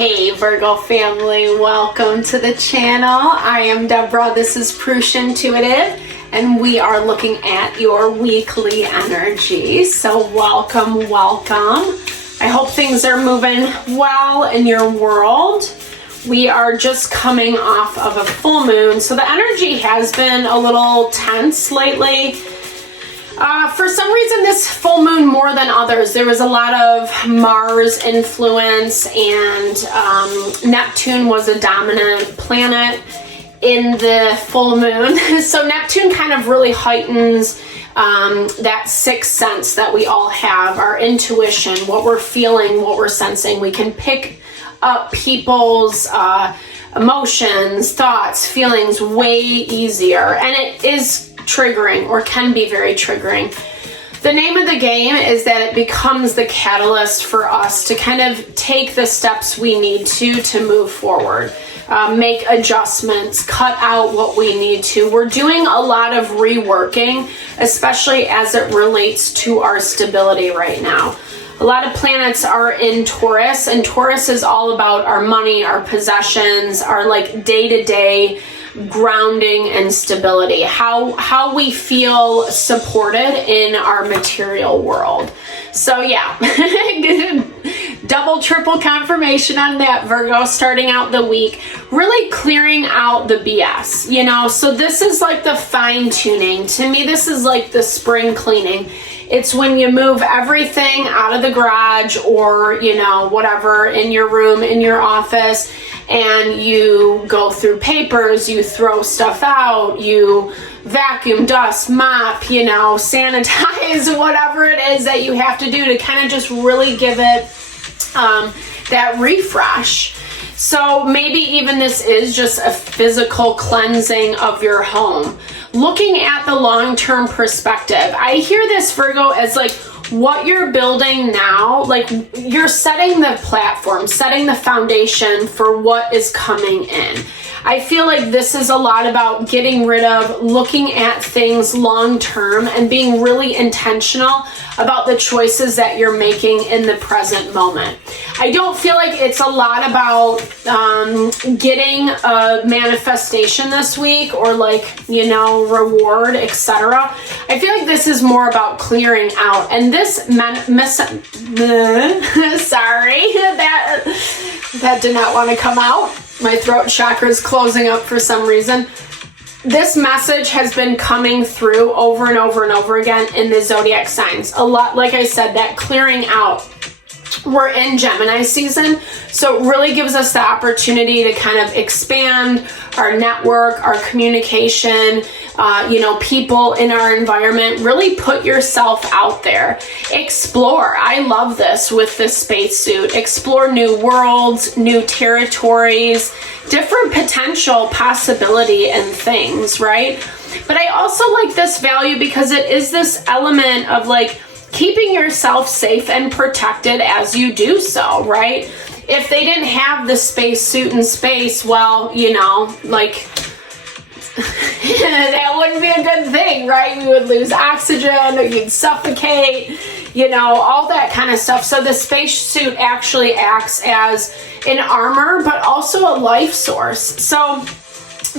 Hey Virgo family, welcome to the channel. I am Deborah, this is Purusha Intuitive, and we are looking at your weekly energy. So welcome. I hope things are moving well in your world. We are just coming off of a full moon, so the energy has been a little tense lately. For some reason, this full moon more than others, there was a lot of Mars influence, and Neptune was a dominant planet in the full moon. So Neptune kind of really heightens that sixth sense that we all have, our intuition, what we're feeling, what we're sensing. We can pick up people's emotions, thoughts, feelings way easier, and it is triggering, or can be very triggering. The name of the game is that it becomes the catalyst for us to kind of take the steps we need to move forward, make adjustments, cut out what we need to. We're doing a lot of reworking, especially as it relates to our stability right now. A lot of planets are in Taurus, and Taurus is all about our money, our possessions, our like day-to-day grounding and stability, how we feel supported in our material world. So yeah, double, triple confirmation on that, Virgo, starting out the week, really clearing out the BS, you know? So this is like the fine tuning. To me, this is like the spring cleaning. It's when you move everything out of the garage or, you know, whatever, in your room, in your office, and you go through papers, you throw stuff out, you vacuum, dust, mop, you know, sanitize, whatever it is that you have to do to kind of just really give it that refresh. So maybe even this is just a physical cleansing of your home. Looking at the long-term perspective, I hear this, Virgo, as like what you're building now, like you're setting the platform, setting the foundation for what is coming in. I feel like this is a lot about getting rid of, looking at things long term, and being really intentional about the choices that you're making in the present moment. I don't feel like it's a lot about getting a manifestation this week or like, you know, reward, etc. I feel like this is more about clearing out. And this sorry, that did not want to come out. My throat chakra is closing up for some reason. This message has been coming through over and over and over again in the zodiac signs. A lot, like I said, that clearing out. We're in Gemini season, so it really gives us the opportunity to kind of expand our network, our communication, you know, people in our environment. Really put yourself out there. Explore. I love this with this spacesuit. Explore new worlds, new territories, different potential possibility and things, right? But I also like this value because it is this element of like keeping yourself safe and protected as you do so, right? If they didn't have the spacesuit in space, well, you know, like that wouldn't be a good thing, right? We would lose oxygen, or you'd suffocate, you know, all that kind of stuff. So the spacesuit actually acts as an armor, but also a life source. So,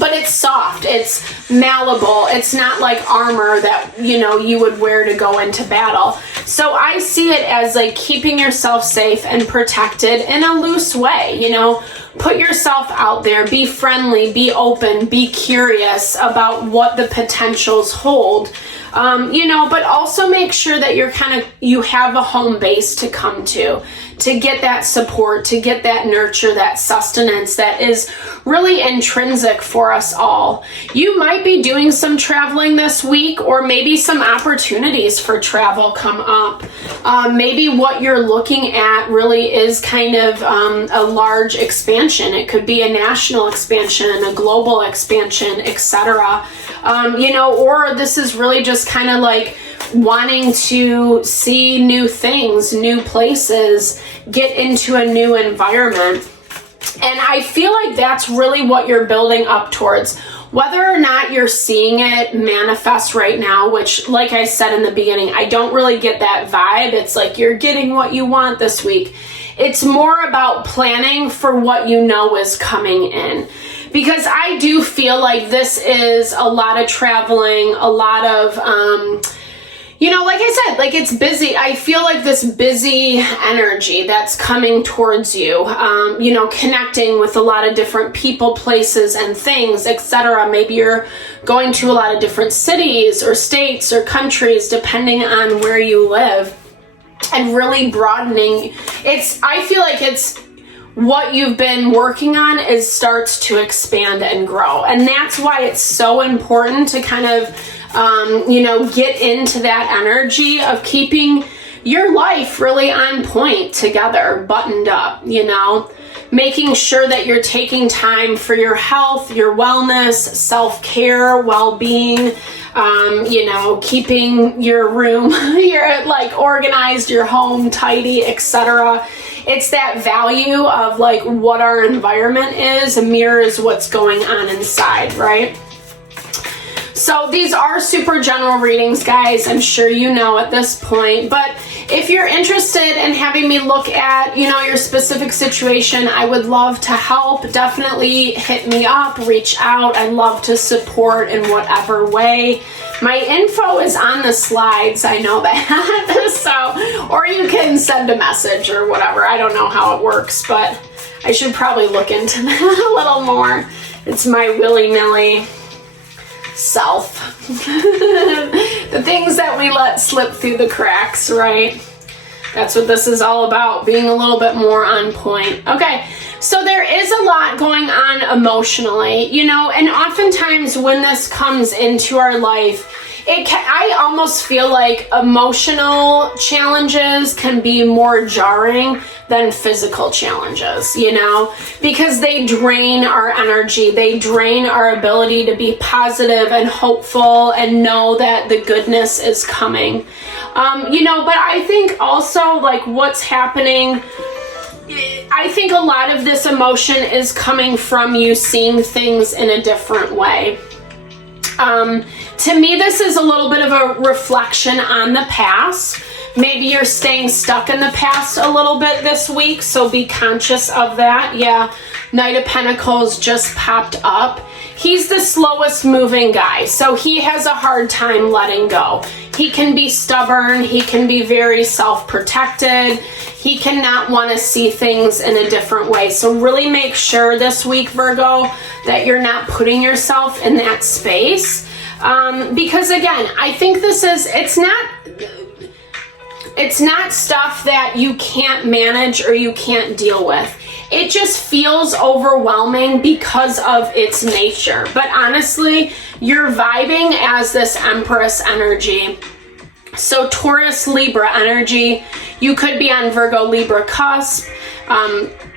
but it's soft, it's malleable, it's not like armor that, you know, you would wear to go into battle. So I see it as like keeping yourself safe and protected in a loose way, you know. Put yourself out there, be friendly, be open, be curious about what the potentials hold, you know, but also make sure that you have a home base to come to get that support, to get that nurture, that sustenance that is really intrinsic for us all. You might be doing some traveling this week, or maybe some opportunities for travel come up. Maybe what you're looking at really is kind of a large expansion. It could be a national expansion, a global expansion, etc. You know, or this is really just kind of like wanting to see new things, new places, get into a new environment. And I feel like that's really what you're building up towards. Whether or not you're seeing it manifest right now, which, like I said in the beginning, I don't really get that vibe. It's like you're getting what you want this week. It's more about planning for what you know is coming in. Because I do feel like this is a lot of traveling, a lot of, like I said, like it's busy. I feel like this busy energy that's coming towards you, connecting with a lot of different people, places, and things, etc. Maybe you're going to a lot of different cities or states or countries, depending on where you live, and really broadening. I feel like it's what you've been working on starts to expand and grow. And that's why it's so important to kind of, get into that energy of keeping your life really on point together, buttoned up, making sure that you're taking time for your health, your wellness, self-care, well-being, keeping your room, organized, your home tidy, etc. It's that value of what our environment is mirrors what's going on inside, right? So these are super general readings, guys. I'm sure you know at this point, but if you're interested in having me look at, your specific situation, I would love to help. Definitely hit me up, reach out. I'd love to support in whatever way. My info is on the slides, I know that. Or you can send a message or whatever. I don't know how it works, but I should probably look into that a little more. It's my willy-nilly self. The things that we let slip through the cracks, right? That's what this is all about, being a little bit more on point. Okay, so there is a lot going on emotionally, and oftentimes when this comes into our life, I almost feel like emotional challenges can be more jarring than physical challenges, because they drain our energy. They drain our ability to be positive and hopeful and know that the goodness is coming. But I think also what's happening, I think a lot of this emotion is coming from you seeing things in a different way. To me, this is a little bit of a reflection on the past. Maybe you're staying stuck in the past a little bit this week, so be conscious of that. Yeah, Knight of Pentacles just popped up. He's the slowest moving guy, so he has a hard time letting go. He can be stubborn. He can be very self-protected. He cannot want to see things in a different way. So really make sure this week, Virgo, that you're not putting yourself in that space. Because again, I think it's not stuff that you can't manage or you can't deal with. It just feels overwhelming because of its nature. But honestly, you're vibing as this Empress energy. So Taurus, Libra energy. You could be on Virgo, Libra cusp.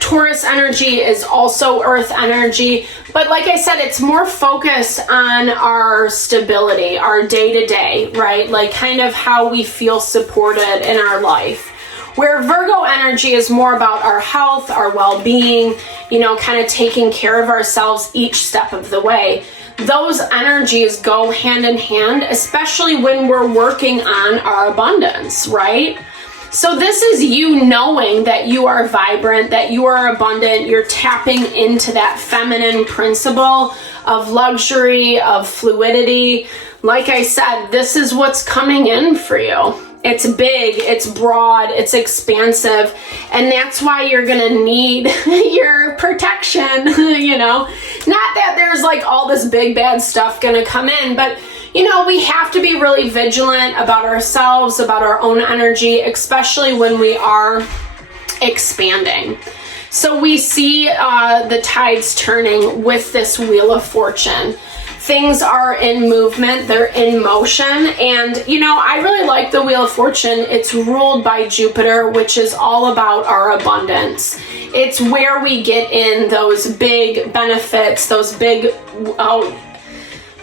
Taurus energy is also Earth energy. But like I said, it's more focused on our stability, our day-to-day, right? Kind of how we feel supported in our life. Where Virgo energy is more about our health, our well-being, kind of taking care of ourselves each step of the way. Those energies go hand in hand, especially when we're working on our abundance, right? So this is you knowing that you are vibrant, that you are abundant, you're tapping into that feminine principle of luxury, of fluidity. Like I said, this is what's coming in for you. It's big, it's broad, it's expansive, and that's why you're gonna need your protection, Not that there's all this big bad stuff gonna come in, but we have to be really vigilant about ourselves, about our own energy, especially when we are expanding. So we see the tides turning with this Wheel of Fortune. Things are in movement, they're in motion, and I really like the Wheel of Fortune. It's ruled by Jupiter, which is all about our abundance. It's where we get in those big benefits, those big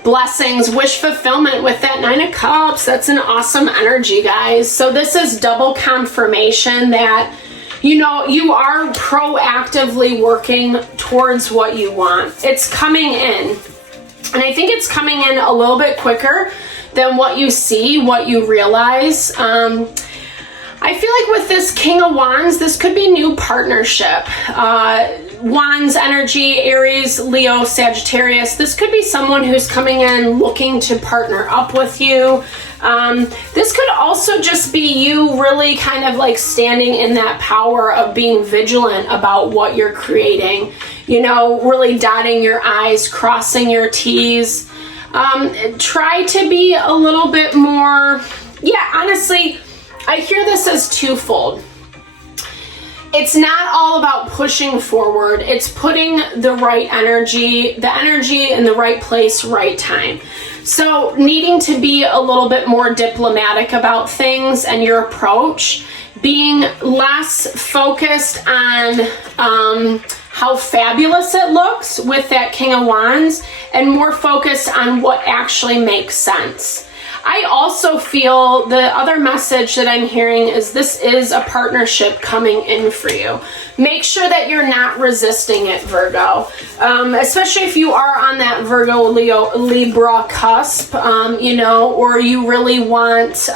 blessings, wish fulfillment with that Nine of Cups. That's an awesome energy, guys. So this is double confirmation that you are proactively working towards what you want. It's coming in. And I think it's coming in a little bit quicker than what you see, what you realize. I feel like with this King of Wands, this could be new partnership. Wands energy, Aries, Leo, Sagittarius. This could be someone who's coming in looking to partner up with you. This could also just be you really kind of like standing in that power of being vigilant about what you're creating. You know, really dotting your I's, crossing your T's. Try to be a little bit more, honestly, I hear this as twofold. It's not all about pushing forward. It's putting the right energy, in the right place, right time. So needing to be a little bit more diplomatic about things and your approach, being less focused on how fabulous it looks with that King of Wands and more focused on what actually makes sense. I also feel the other message that I'm hearing is this is a partnership coming in for you. Make sure that you're not resisting it, Virgo. Especially if you are on that Virgo, Leo, Libra cusp, or you really want,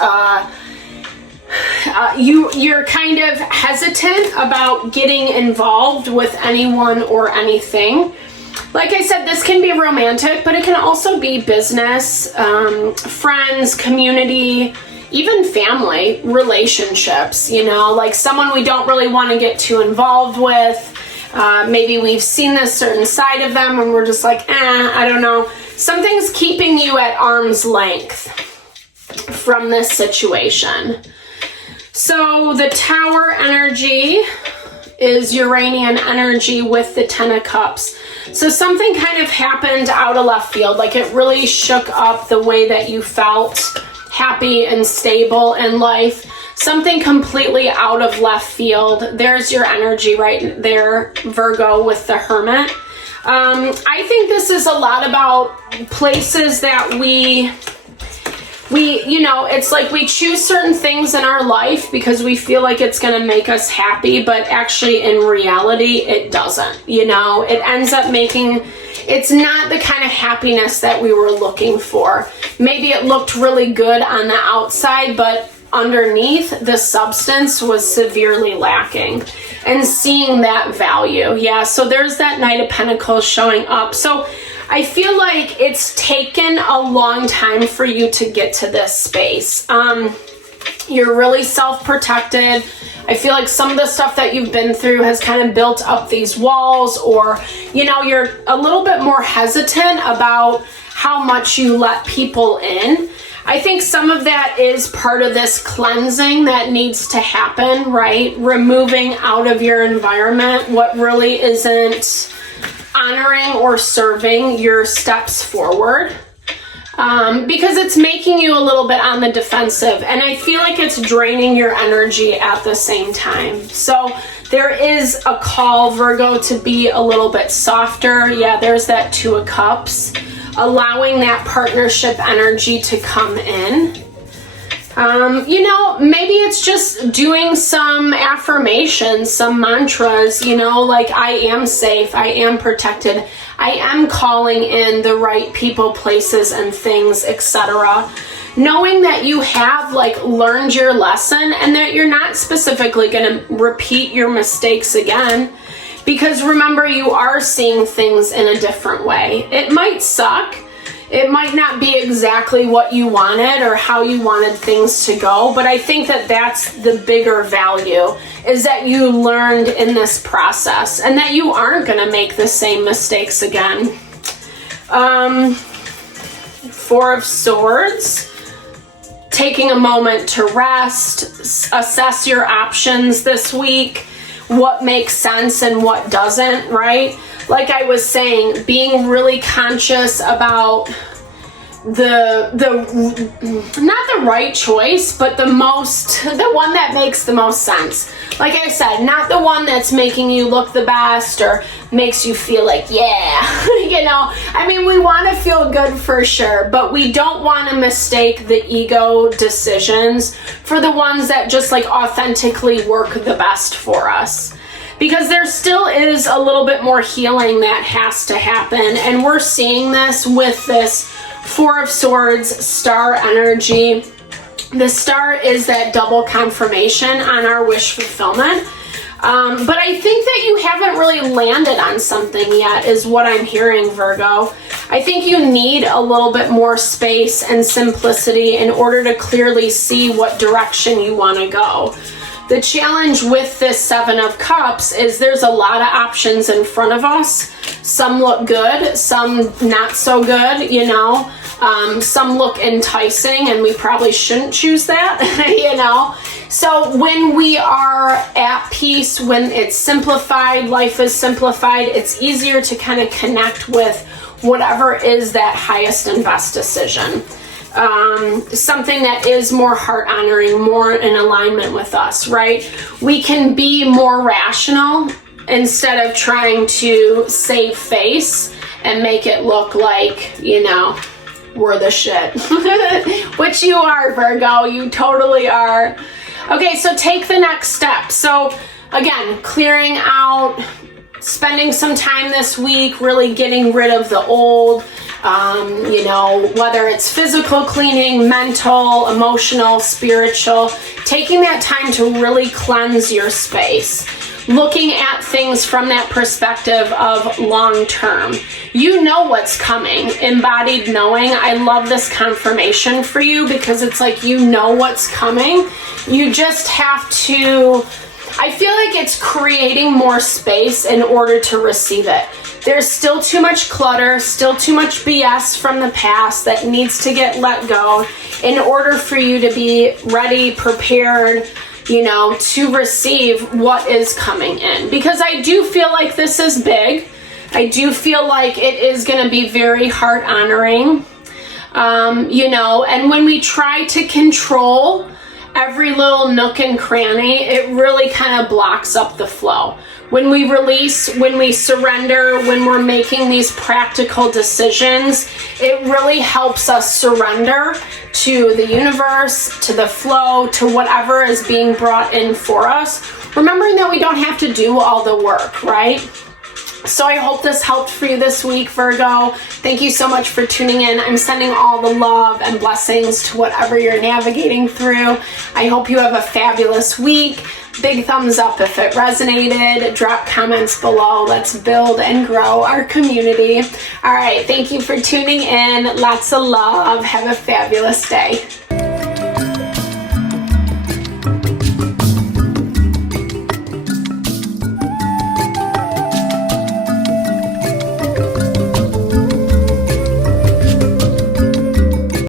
you're kind of hesitant about getting involved with anyone or anything. Like I said, this can be romantic, but it can also be business, friends, community, even family, relationships, like someone we don't really want to get too involved with. Maybe we've seen this certain side of them and we're just like, I don't know. Something's keeping you at arm's length from this situation. So the Tower energy is Uranian energy with the Ten of Cups. So something kind of happened out of left field, like it really shook up the way that you felt happy and stable in life. Something completely out of left field. There's your energy right there, Virgo, with the Hermit. I think this is a lot about places that we it's like we choose certain things in our life because we feel like it's going to make us happy, but actually in reality, it doesn't, it ends up it's not the kind of happiness that we were looking for. Maybe it looked really good on the outside, but underneath the substance was severely lacking, and seeing that value. So there's that Knight of Pentacles showing up. So I feel like it's taken a long time for you to get to this space. You're really self-protected. I feel like some of the stuff that you've been through has kind of built up these walls, or, you're a little bit more hesitant about how much you let people in. I think some of that is part of this cleansing that needs to happen, right? Removing out of your environment what really isn't honoring or serving your steps forward, because it's making you a little bit on the defensive, and I feel like it's draining your energy at the same time. So there is a call, Virgo, to be a little bit softer. There's that Two of Cups, allowing that partnership energy to come in. Maybe it's just doing some affirmations, some mantras, like I am safe, I am protected, I am calling in the right people, places, and things, etc. Knowing that you have learned your lesson and that you're not specifically going to repeat your mistakes again. Because remember, you are seeing things in a different way. It might suck. It might not be exactly what you wanted or how you wanted things to go, but I think that that's the bigger value, is that you learned in this process and that you aren't going to make the same mistakes again. Four of Swords, taking a moment to rest, assess your options this week, what makes sense and what doesn't, right? Like I was saying, being really conscious about the not the right choice, but the one that makes the most sense. Like I said, not the one that's making you look the best or makes you feel like, we want to feel good for sure, but we don't want to mistake the ego decisions for the ones that just authentically work the best for us. Because there still is a little bit more healing that has to happen. And we're seeing this with this Four of Swords, star energy, The star is that double confirmation on our wish fulfillment. But I think that you haven't really landed on something yet, is what I'm hearing, Virgo. I think you need a little bit more space and simplicity in order to clearly see what direction you want to go. The challenge with this Seven of Cups is there's a lot of options in front of us. Some look good, some not so good, you know. Some look enticing, and we probably shouldn't choose that, you know. So when we are at peace, when it's simplified, life is simplified, it's easier to kind of connect with whatever is that highest and best decision. Something that is more heart honoring, more in alignment with us, right? We can be more rational instead of trying to save face and make it look like, you know, we're the shit. Which you are, Virgo. You totally are. Okay, so take the next step. So again, clearing out, spending some time this week, really getting rid of the old, you know, whether it's physical cleaning, mental, emotional, spiritual, taking that time to really cleanse your space. Looking at things from that perspective of long term. You know what's coming. Embodied knowing. I love this confirmation for you because it's like you know what's coming. You just have to, I feel like it's creating more space in order to receive it. There's still too much clutter, still too much BS from the past that needs to get let go in order for you to be ready, prepared, you know, to receive what is coming in. Because I do feel like this is big. I do feel like it is going to be very heart honoring, you know, and when we try to control every little nook and cranny, it really kind of blocks up the flow. When we release, when we surrender, when we're making these practical decisions, it really helps us surrender to the universe, to the flow, to whatever is being brought in for us. Remembering that we don't have to do all the work, right? So I hope this helped for you this week, Virgo. Thank you so much for tuning in. I'm sending all the love and blessings to whatever you're navigating through. I hope you have a fabulous week. Big thumbs up if it resonated. Drop comments below. Let's build and grow our community. All right. Thank you for tuning in. Lots of love. Have a fabulous day.